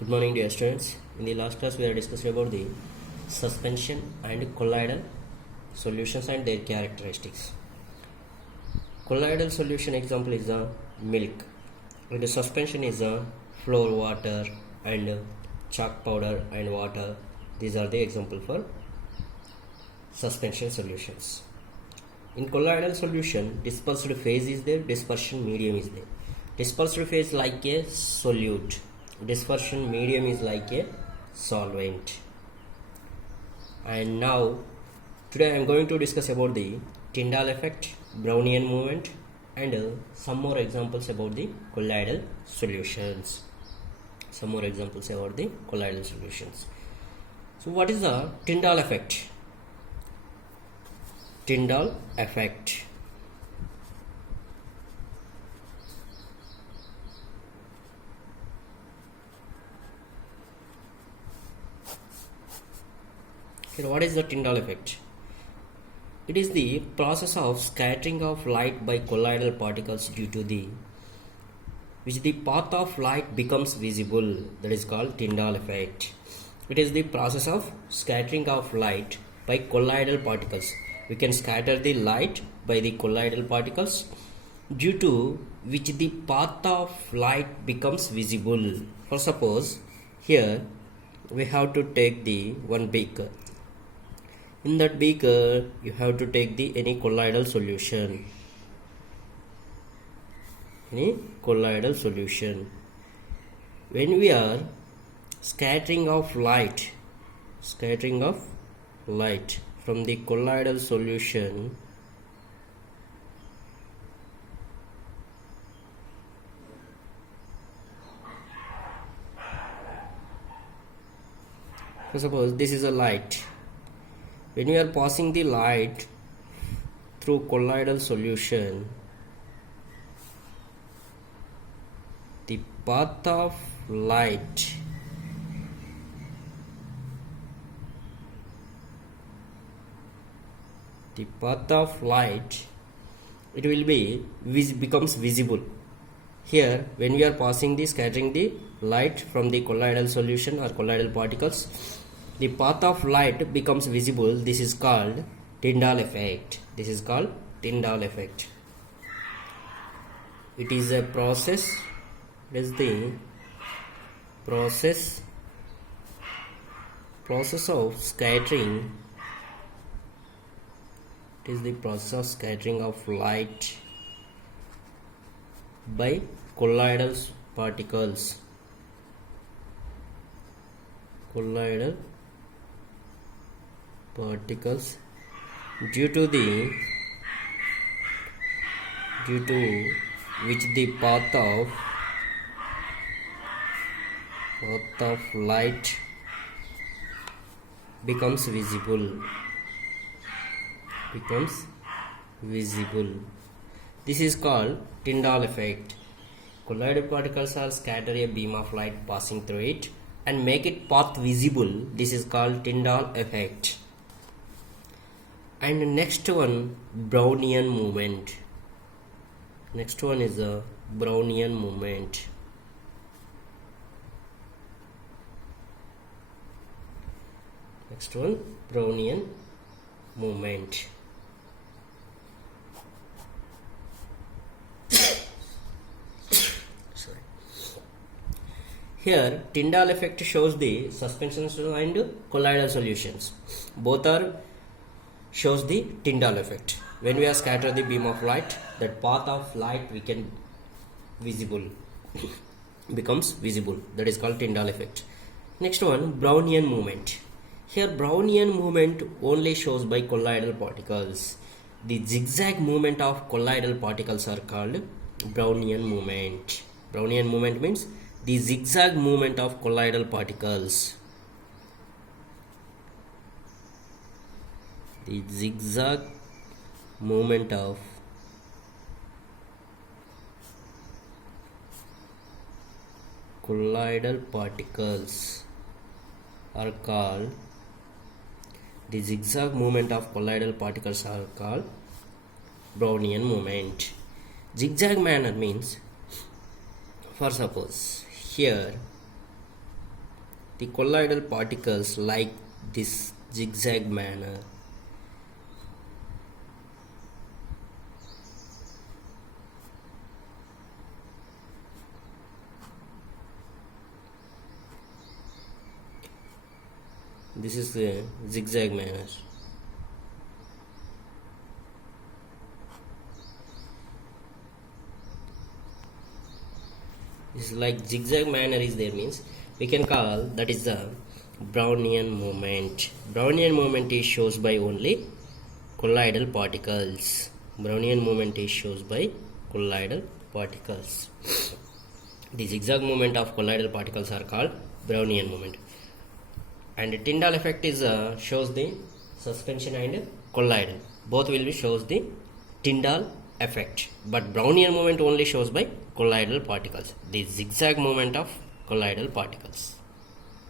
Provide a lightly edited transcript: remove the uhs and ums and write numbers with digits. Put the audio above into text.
Good morning, dear students. In the last class, we are discussing about the suspension and colloidal solutions and their characteristics. Colloidal solution example is the milk, and the suspension is the flour, water, and chalk powder and water. These are the example for suspension solutions. In colloidal solution, dispersed phase is there, dispersion medium is there. Dispersed phase like a solute. Dispersion medium is like a solvent. And now today I am going to discuss about the Tyndall effect, Brownian movement, and some more examples about the colloidal solutions. So what is the Tyndall effect? Tyndall effect. Here, what is the Tyndall effect? It is the process of scattering of light by colloidal particles due to which the path of light becomes visible. That is called Tyndall effect. It is the process of scattering of light by colloidal particles. We can scatter the light by the colloidal particles due to which the path of light becomes visible. For suppose here we have to take the one beaker. In that beaker you have to take the any colloidal solution. When we are scattering of light from the colloidal solution, so suppose this is a light. When we are passing the light through colloidal solution, the path of light it will be becomes visible. Here when we are passing the scattering the light from the colloidal solution or colloidal particles, the path of light becomes visible. This is called Tyndall effect. It is a process. It is the process of scattering. It is the process of scattering of light by colloidal particles. Due to which the path of light becomes visible. This is called Tyndall effect. Colloidal particles are scatter a beam of light passing through it and make it path visible. This is called Tyndall effect. And next one, Brownian movement. Next one is a Brownian movement. Here Tyndall effect shows the suspension and colloidal solutions. Both are shows the Tyndall effect. When we are scatter the beam of light, that path of light we can becomes visible. That is called Tyndall effect. Next one, Brownian movement. Here Brownian movement only shows by colloidal particles. The zigzag movement of colloidal particles are called Brownian movement. Brownian movement means the zigzag movement of colloidal particles. The zigzag movement of colloidal particles are called Brownian movement. Zigzag manner means, for suppose here the colloidal particles like this zigzag manner. This is the zigzag manner. This is like zigzag manner is there, means we can call that is the Brownian movement. Brownian movement is shows by only colloidal particles. Brownian movement is shows by colloidal particles. The zigzag movement of colloidal particles are called Brownian movement. And Tyndall effect is shows the suspension and colloidal. Both will be shows the Tyndall effect, but Brownian movement only shows by colloidal particles. The zigzag movement of colloidal particles.